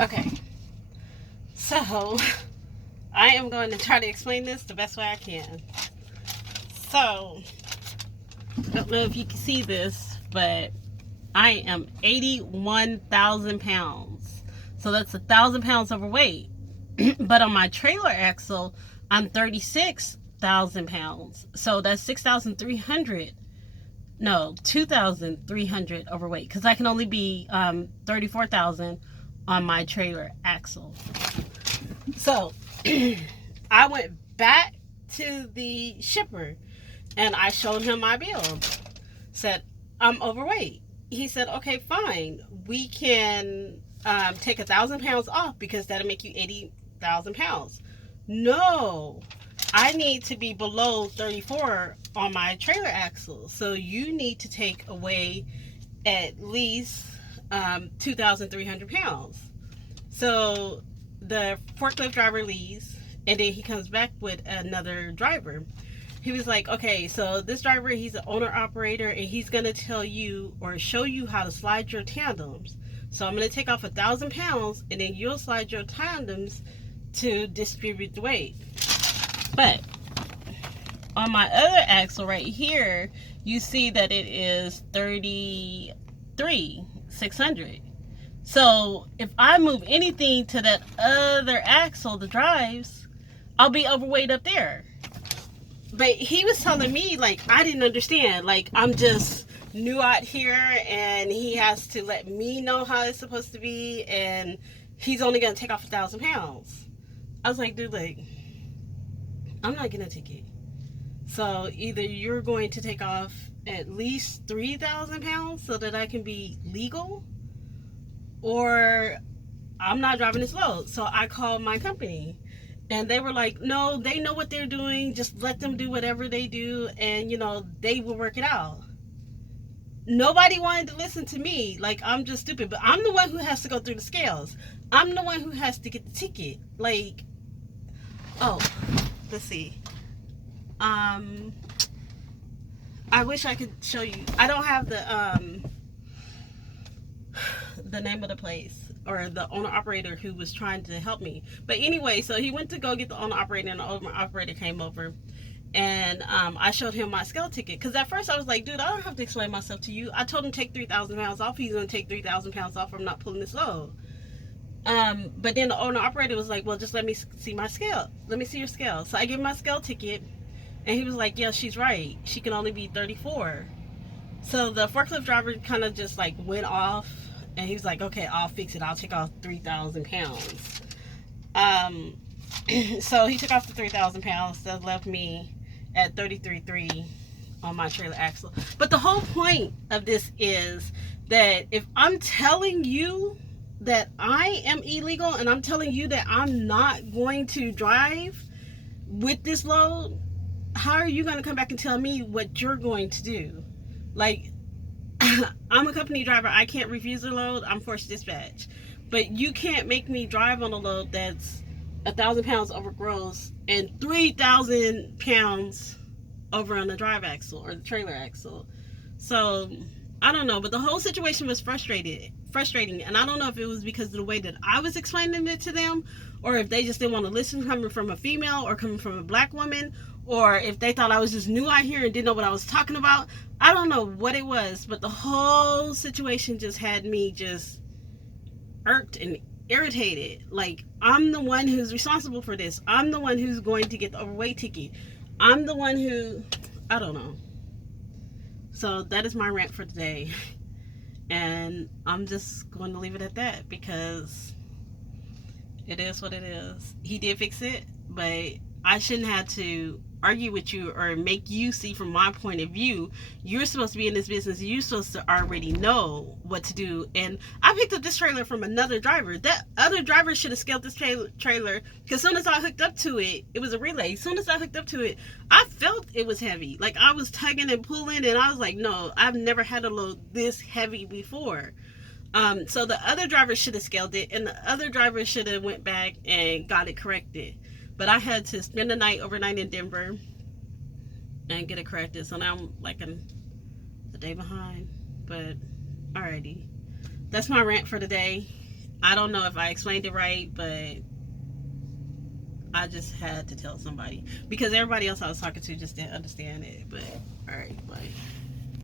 Okay, so I am going to try to explain this the best way I can. So, I don't know if you can see this, but I am 81,000 pounds. So that's 1,000 pounds overweight. But on my trailer axle, I'm 36,000 pounds. So that's 6,300. No, 2,300 overweight because I can only be 34,000 on my trailer axle. So I went back to the shipper and I showed him my bill. Said, I'm overweight. He said, okay, fine. We can take 1,000 pounds off because that'll make you 80,000 pounds. No, I need to be below 34 on my trailer axle. So you need to take away at least 2,300 pounds. So the forklift driver leaves, and then he comes back with another driver. He was like, okay, so this driver, he's an owner operator, and he's gonna tell you or show you how to slide your tandems. So I'm gonna take off 1,000 pounds, and then you'll slide your tandems to distribute the weight. But on my other axle right here, you see that it is 33,600. So if I move anything to that other axle, the drives, I'll be overweight up there. But he was telling me, like, I didn't understand. Like, I'm just new out here, and he has to let me know how it's supposed to be, and he's only going to take off 1,000 pounds. I was like, dude, like, I'm not going to take it. So either you're going to take off at least 3,000 pounds so that I can be legal, or I'm not driving this load. So I called my company, and they were like, no, they know what they're doing. Just let them do whatever they do, and, they will work it out. Nobody wanted to listen to me. Like, I'm just stupid. But I'm the one who has to go through the scales. I'm the one who has to get the ticket. Like, oh, let's see. Um, I wish I could show you. I don't have the name of the place or the owner operator who was trying to help me. But anyway, so he went to go get the owner operator, and the owner operator came over, and I showed him my scale ticket. Because at first I was like, dude, I don't have to explain myself to you. I told him take 3,000 pounds off. He's going to take 3,000 pounds off. I'm not pulling this load. But then the owner operator was like, well, just let me see my scale. Let me see your scale. So I gave him my scale ticket, and he was like, yeah, she's right. She can only be 34. So the forklift driver kind of just like went off, and he was like, okay, I'll fix it. I'll take off 3,000 pounds. Um, so he took off the 3,000 pounds. That left me at 33.3 on my trailer axle. But the whole point of this is that if I'm telling you that I am illegal, and I'm telling you that I'm not going to drive with this load, how are you going to come back and tell me what you're going to do? Like, I'm a company driver. I can't refuse a load. I'm forced dispatch. But you can't make me drive on a load that's 1,000 pounds over gross and 3,000 pounds over on the drive axle or the trailer axle. So I don't know, but the whole situation was frustrating, and I don't know if it was because of the way that I was explaining it to them, or if they just didn't want to listen coming from a female or coming from a black woman, or if they thought I was just new out here and didn't know what I was talking about. I don't know what it was, but the whole situation just had me just irked and irritated. Like, I'm the one who's responsible for this. I'm the one who's going to get the overweight ticket. I'm the one who, I don't know. So that is my rant for today. And I'm just going to leave it at that because it is what it is. He did fix it, but I shouldn't have to argue with you or make you see from my point of view. You're supposed to be in this business. You're supposed to already know what to do. And I picked up this trailer from another driver. That other driver should have scaled this trailer, because as soon as I hooked up to it, it was a relay. As soon as I hooked up to it, I felt it was heavy. Like, I was tugging and pulling, and I was like, no, I've never had a load this heavy before. So the other driver should have scaled it, and the other driver should have went back and got it corrected. But I had to spend the night overnight in Denver and get it corrected. So now I'm like a day behind. But alrighty, that's my rant for today. I don't know if I explained it right, but I just had to tell somebody because everybody else I was talking to just didn't understand it. But all right, bye.